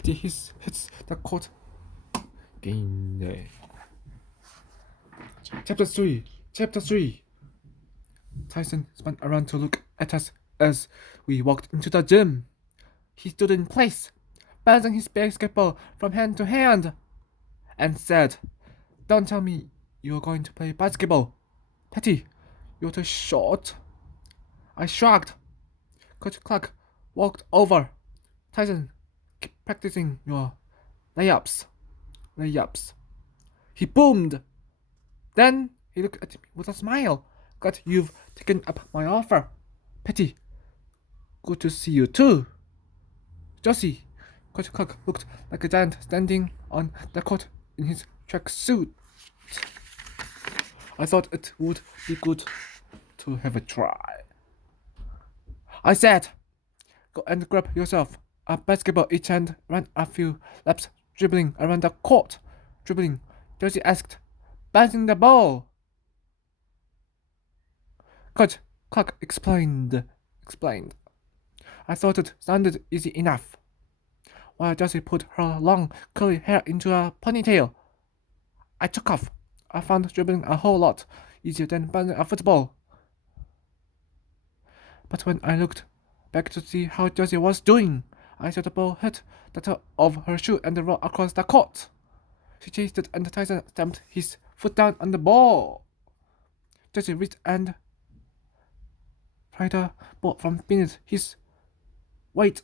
Petty hits the court. Game day. Chapter 3. Chapter 3. Tyson spun around to look at us as we walked into the gym. He stood in place, bouncing his basketball from hand to hand, and said, "Don't tell me you're going to play basketball. Petty, you're too short." I shrugged. Coach Clark walked over. "Tyson, keep practicing your layups. Layups." He boomed. Then he looked at me with a smile. "Glad you've taken up my offer. Petty, good to see you too." "Josie," Coach Clark looked like a giant standing on the court in his tracksuit. I thought it would be good to have a try. I said, "Go and grab yourself a basketball each and run a few laps dribbling around the court." "Dribbling?" Josie asked. "Bouncing the ball." Coach Clark explained. I thought it sounded easy enough. While Josie put her long curly hair into a ponytail, I took off. I found dribbling a whole lot easier than bouncing a football. But when I looked back to see how Josie was doing, I saw the ball hit the toe of her shoe and roll across the court. She chased it and Tyson stamped his foot down on the ball. Josie reached and pried the ball from beneath his weight.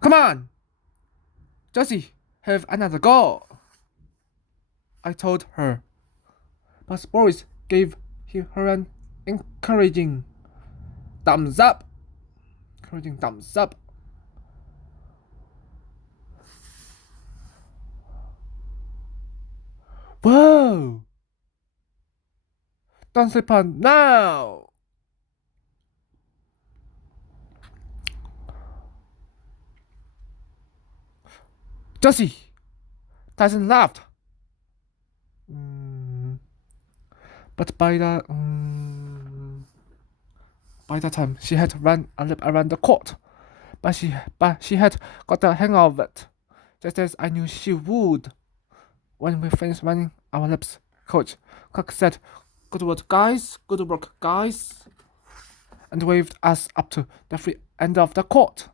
"Come on, Josie, have another go," I told her. But Boris gave her an encouraging thumbs up. "Whoa! Don't slip on now!" "Josie!" Tyson laughed. But by the time she had run a lap around the court, but she had got the hang of it, just as I knew she would. When we finished running our laps, Coach Clark said, "Good work, guys. Good work, guys," and waved us up to the free end of the court.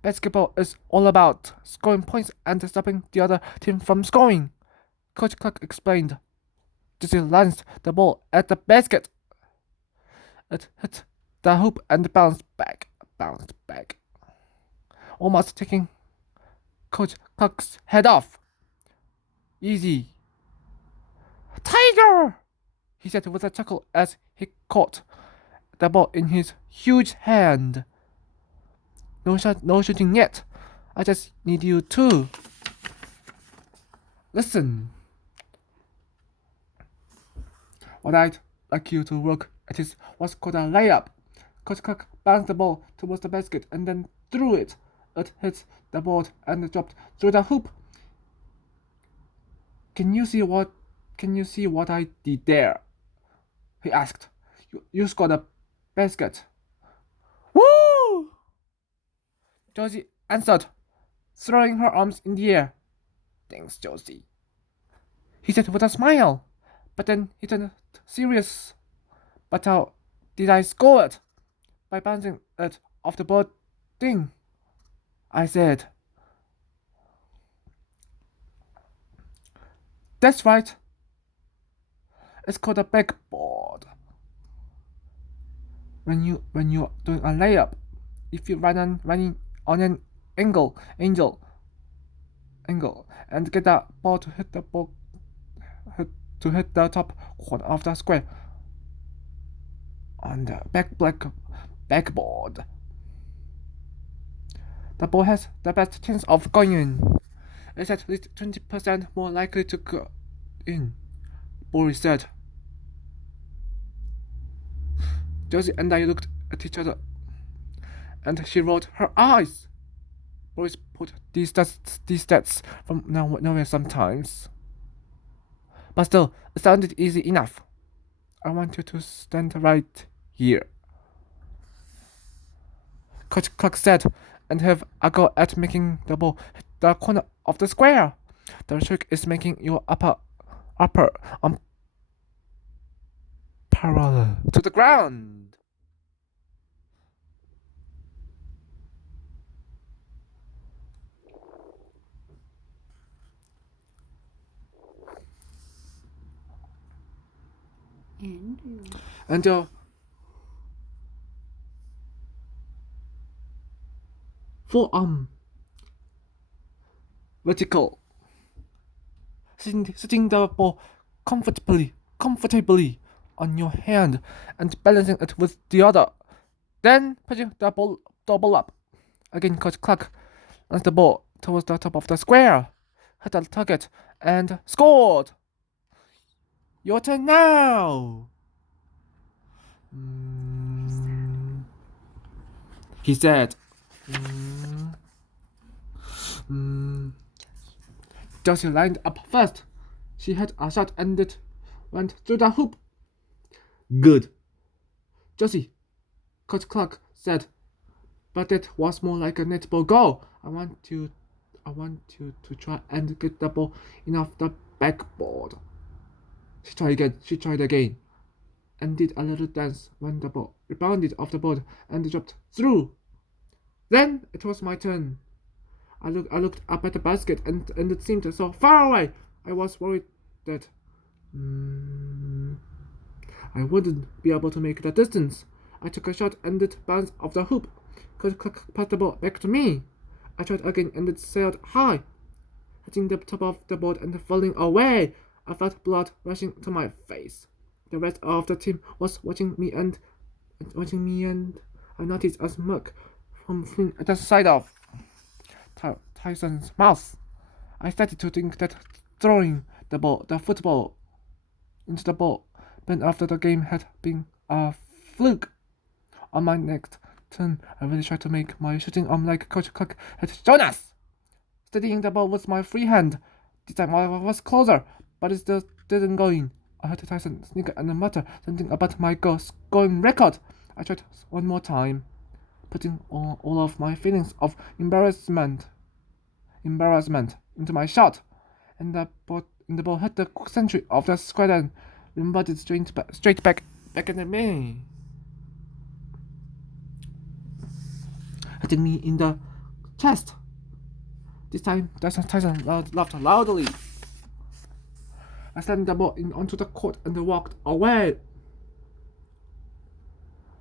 Basketball is all about scoring points and stopping the other team from scoring, Coach Clark explained. Josie launched the ball at the basket. It hit the hoop and bounced back, almost taking Coach Clark's head off. "Easy." "Tiger!" he said with a chuckle as he caught the ball in his huge hand. No shooting yet. I just need you to listen. What I'd like you to work at is what's called a layup." Coach Clark bounced the ball towards the basket and then threw it. It hit the board and dropped through the hoop. Can you see what I did there?" he asked. You scored a basket." "Woo!" Josie answered, throwing her arms in the air. "Thanks, Josie," he said with a smile. But then he turned serious. "But how did I score it?" "By bouncing it off the board thing," I said. "That's right. It's called a backboard. When you're doing a layup, if you running on an angle, and get the ball to hit the top corner of the square on the backboard, the ball has the best chance of going in. It's at least 20% more likely to go in," Boris said. Josie and I looked at each other, and she rolled her eyes. Boris put these stats from nowhere sometimes. But still, it sounded easy enough. "I want you to stand right here." Coach Clark said, and have a go at making the ball hit the corner of the square. The trick is making your upper arm parallel to the ground. And your forearm vertical, sitting the ball comfortably on your hand and balancing it with the other. Then pitching the ball double up. Again, Coach Clark launched the ball towards the top of the square, hit the target, and scored. Your turn now. He said. Josie lined up first. She had a shot and it went through the hoop. Good. Josie, Coach Clark said, but that was more like a netball goal. I want you to try and get the ball in off the backboard. She tried again, and did a little dance when the ball rebounded off the board and dropped through. Then it was my turn. I looked up at the basket and it seemed so far away. I was worried that I wouldn't be able to make the distance. I took a shot and it bounced off the hoop. Could pass the ball back to me. I tried again and it sailed high, hitting the top of the board and falling away. I felt blood rushing to my face. The rest of the team was watching me and I noticed a smirk from at the side of Tyson's mouth. I started to think that throwing the football into the ball bin after the game had been a fluke. On my next turn, I really tried to make my shooting arm like Coach Clark had shown us. Steadying the ball with my free hand. This time I was closer, but it still didn't go in. I heard Tyson sneak and mutter something about my goal-scoring record. I tried one more time, putting all of my feelings of embarrassment into my shot, and the ball hit the center of the square and rebounded straight back at me, hitting me in the chest. This time, Tyson laughed loudly. I slammed the ball onto the court and walked away.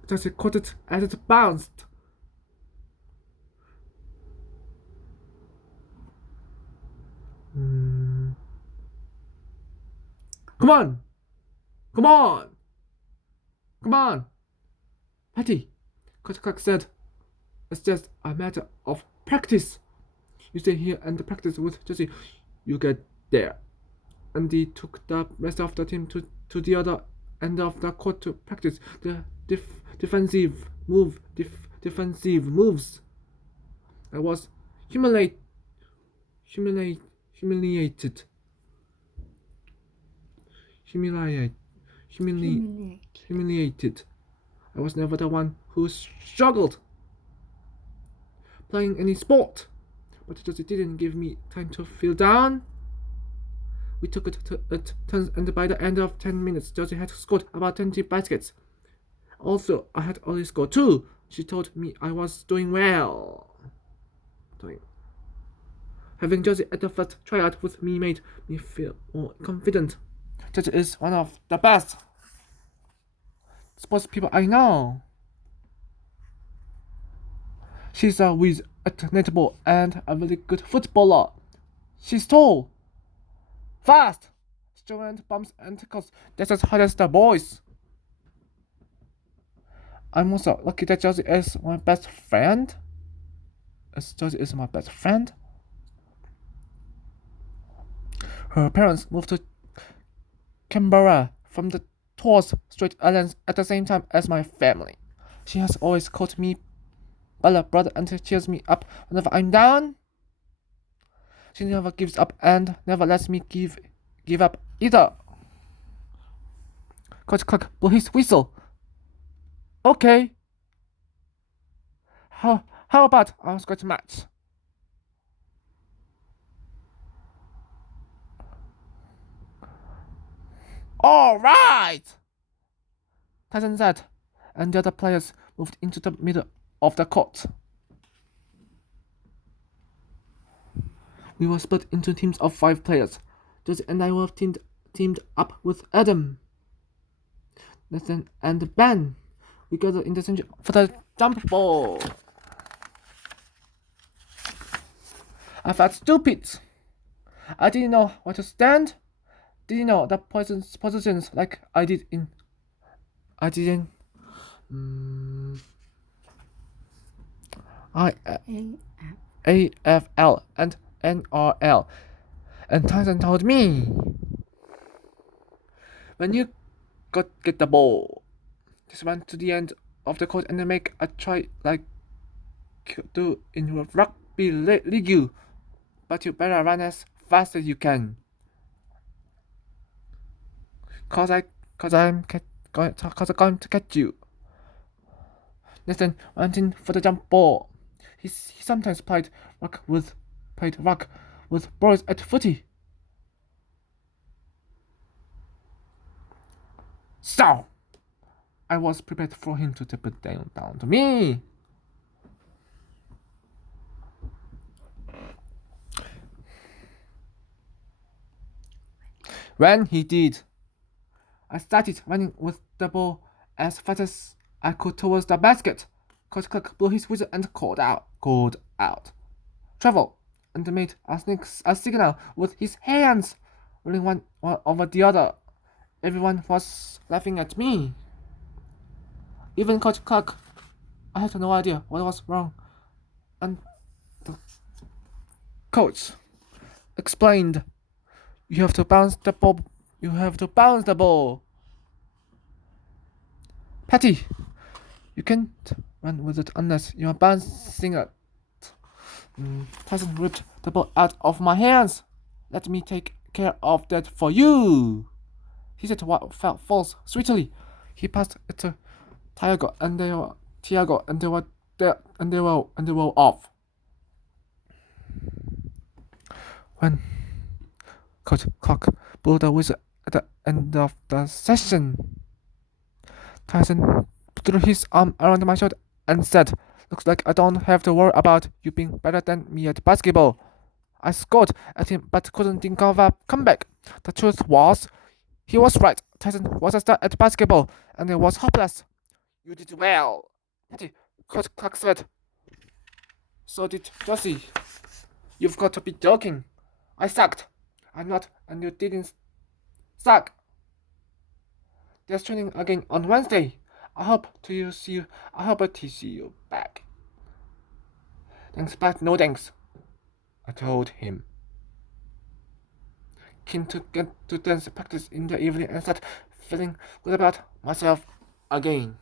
Tyson caught it as it bounced. Come on! Come on! Come on! Patty, Coach Clark said, it's just a matter of practice. You stay here and practice with Jesse. You get there. And he took the rest of the team to the other end of the court to practice the defensive moves. I was humiliated. I was never the one who struggled playing any sport, but it just didn't give me time to feel down. We took it to turns, and by the end of 10 minutes, Josie had scored about 20 baskets. Also, I had only scored 2. She told me I was doing well. Having Josie at the first tryout with me made me feel more confident. Josie is one of the best sports people I know. She's a whiz at netball and a very good footballer. She's tall, fast, strong and bumps and tackles just as hard as the boys. I'm also lucky that Josie is my best friend. Her parents moved to Canberra from the Torres Strait Islands at the same time as my family. She has always called me Bella brother and cheers me up whenever I'm down. She never gives up and never lets me give up either. Coach Clark blew his whistle. Okay. How about a scratch match? All right, Tyson said, and the other players moved into the middle of the court. We were split into teams of 5 players. Josie and I were teamed up with Adam, Nathan, and Ben. We gathered in the center for the jump ball. I felt stupid. I didn't know where to stand. Didn't know the positions like I did in. I didn't. I AFL and NRL, and Tyson told me, when you get the ball, just run to the end of the court and make a try like you do in rugby league, but you better run as fast as you can. Cause I'm going to catch you. Nathan went in for the jump ball. He sometimes played rock with boys at footy. So I was prepared for him to tip it down to me. When he did, I started running with the ball as fast as I could towards the basket. Coach Clark blew his whistle and called out. Travel, and made a signal with his hands, rolling one over the other. Everyone was laughing at me. Even Coach Clark. I had no idea what was wrong. And the coach explained, you have to bounce the ball. You have to bounce the ball. Patty, you can't run with it unless you're bouncing it. Tyson ripped the ball out of my hands. Let me take care of that for you. He said what felt false sweetly. He passed it to Tiago, and they were off. When Coach Clark blew the whistle at the end of the session, Tyson threw his arm around my shoulder and said, "Looks like I don't have to worry about you being better than me at basketball." I scored at him but couldn't think of a comeback. The truth was, he was right. Tyson was a star at basketball, and it was hopeless. You did well, Coach Clark said. So did Josie. You've got to be joking. I sucked. I'm not, and you didn't suck. There's training again on Wednesday. I hope to see you back. Thanks, but no thanks, I told him. Keen to get to dance practice in the evening and start feeling good about myself again.